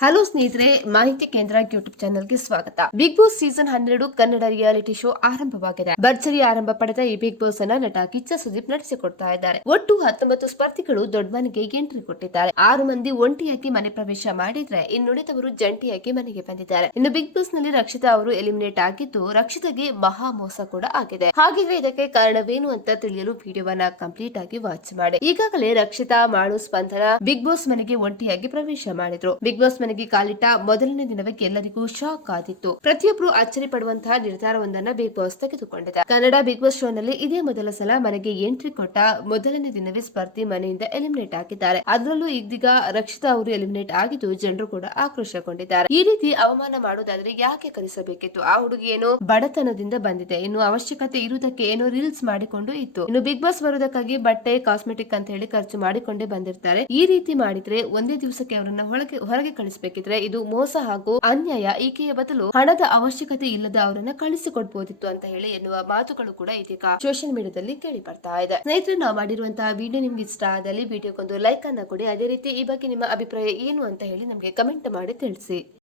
Hello ಸ್ನೇಹಿತರೆ, ಮಾಹಿತಿ ಕೇಂದ್ರ ಯೂಟ್ಯೂಬ್ ಚಾನೆಲ್ಗೆ ಸ್ವಾಗತ. Big boss season 12 Kannada reality show ಆರಂಭವಾಗಿದೆ. ಭರ್ಜರಿ ಆರಂಭ ಪಡೆದ ಈ ಬಿಗ್ ಬಾಸ್ ಅನ್ನ ನಟ ಕಿಚ್ಚ ಸುದೀಪ್ ನಡೆಸಿಕೊಡ್ತಾ ಇದ್ದಾರೆ. ಒಟ್ಟು 19 ಸ್ಪರ್ಧಿಗಳು ದೊಡ್ಡ ಮನೆಗೆ ಎಂಟ್ರಿ ಕೊಟ್ಟಿದ್ದಾರೆ. 6 ಮಂದಿ ಒಂಟಿಯಾಗಿ ಮನೆ ಪ್ರವೇಶ ಮಾಡಿದ್ರೆ ಇನ್ನುಳಿದವರು ಜಂಟಿಯಾಗಿ ಮನೆಗೆ ಬಂದಿದ್ದಾರೆ. ಇನ್ನು ಬಿಗ್ ಬಾಸ್ ನಲ್ಲಿ ರಕ್ಷಿತಾ ಅವರು ಎಲಿಮಿನೇಟ್ ಆಗಿದ್ದು, ರಕ್ಷಿತಾಗೆ ಮಹಾ ಮೋಸ ಕೂಡ ಆಗಿದೆ. ಹಾಗಿದ್ರೆ ಇದಕ್ಕೆ ಕಾರಣವೇನು ಅಂತ ತಿಳಿಯಲು ವಿಡಿಯೋವನ್ನ ಕಂಪ್ಲೀಟ್ ಆಗಿ ವಾಚ್ ಮಾಡಿ. ಈಗಾಗಲೇ ರಕ್ಷಿತಾ, ಮಾಳು, ಸ್ಪಂದನ ಬಿಗ್ ಬಾಸ್ ಮನೆಗೆ ಒಂಟಿಯಾಗಿ ಪ್ರವೇಶ ಮಾಡಿದ್ರು. ಬಿಗ್ ಬಾಸ್ ಮನೆಗೆ ಕಾಲಿಟ್ಟ ಮೊದಲನೇ ದಿನವೇ ಎಲ್ಲರಿಗೂ ಶಾಕ್ ಆಗಿತ್ತು. ಪ್ರತಿಯೊಬ್ಬರು ಅಚ್ಚರಿ ಪಡುವಂತಹ ನಿರ್ಧಾರವೊಂದನ್ನ ಬಿಗ್ ಬಾಸ್ ತೆಗೆದುಕೊಂಡಿದೆ. ಕನ್ನಡ ಬಿಗ್ ಬಾಸ್ ಶೋ ನಲ್ಲಿ ಇದೇ ಮೊದಲ ಸಲ ಮನೆಗೆ ಎಂಟ್ರಿ ಕೊಟ್ಟ ಮೊದಲನೇ ದಿನವೇ ಸ್ಪರ್ಧಿ ಮನೆಯಿಂದ ಎಲಿಮಿನೇಟ್ ಆಗಿದ್ದಾರೆ. ಅದರಲ್ಲೂ ಇದೀಗ ರಕ್ಷಿತಾ ಅವರು ಎಲಿಮಿನೇಟ್ ಆಗಿದ್ದು ಜನರು ಕೂಡ ಆಕ್ರೋಶಗೊಂಡಿದ್ದಾರೆ. ಈ ರೀತಿ ಅವಮಾನ ಮಾಡೋದಾದ್ರೆ ಯಾಕೆ ಕರೆಸಬೇಕಿತ್ತು? ಆ ಹುಡುಗಿ ಏನೋ ಬಡತನದಿಂದ ಬಂದಿದೆ, ಇನ್ನು ಅವಶ್ಯಕತೆ ಇರುವುದಕ್ಕೆ ಏನೋ ರೀಲ್ಸ್ ಮಾಡಿಕೊಂಡು ಇತ್ತು. ಇನ್ನು ಬಿಗ್ ಬಾಸ್ ಬರುವುದಕ್ಕಾಗಿ ಬಟ್ಟೆ, ಕಾಸ್ಮೆಟಿಕ್ ಅಂತ ಹೇಳಿ ಖರ್ಚು ಮಾಡಿಕೊಂಡೇ ಬಂದಿರ್ತಾರೆ. ಈ ರೀತಿ ಮಾಡಿದ್ರೆ ಒಂದೇ ದಿವಸಕ್ಕೆ ಅವರನ್ನ ಹೊರಗೆ ಕಳಿಸಬೇಕಿದ್ರೆ ಇದು ಮೋಸ ಹಾಗೂ ಅನ್ಯಾಯ. ಈಕೆಯ ಬದಲು ಹಣದ ಅವಶ್ಯಕತೆ ಇಲ್ಲದ ಅವರನ್ನ ಕಳಿಸಿಕೊಡ್ಬೋದಿತ್ತು ಅಂತ ಹೇಳಿ ಎನ್ನುವ ಮಾತುಗಳು ಕೂಡ ಇದೀಗ ಸೋಷಿಯಲ್ ಮೀಡಿಯಾದಲ್ಲಿ ಕೇಳಿ ಬರ್ತಾ ಇದೆ. ಸ್ನೇಹಿತರೆ, ನಾವು ಮಾಡಿರುವಂತಹ ವಿಡಿಯೋ ನಿಮ್ಗೆ ಇಷ್ಟ ಆದಲ್ಲಿ ವಿಡಿಯೋಗೊಂದು ಲೈಕ್ ಅನ್ನ ಕೊಡಿ. ಅದೇ ರೀತಿ ಈ ಬಗ್ಗೆ ನಿಮ್ಮ ಅಭಿಪ್ರಾಯ ಏನು ಅಂತ ಹೇಳಿ ನಮಗೆ ಕಮೆಂಟ್ ಮಾಡಿ ತಿಳಿಸಿ.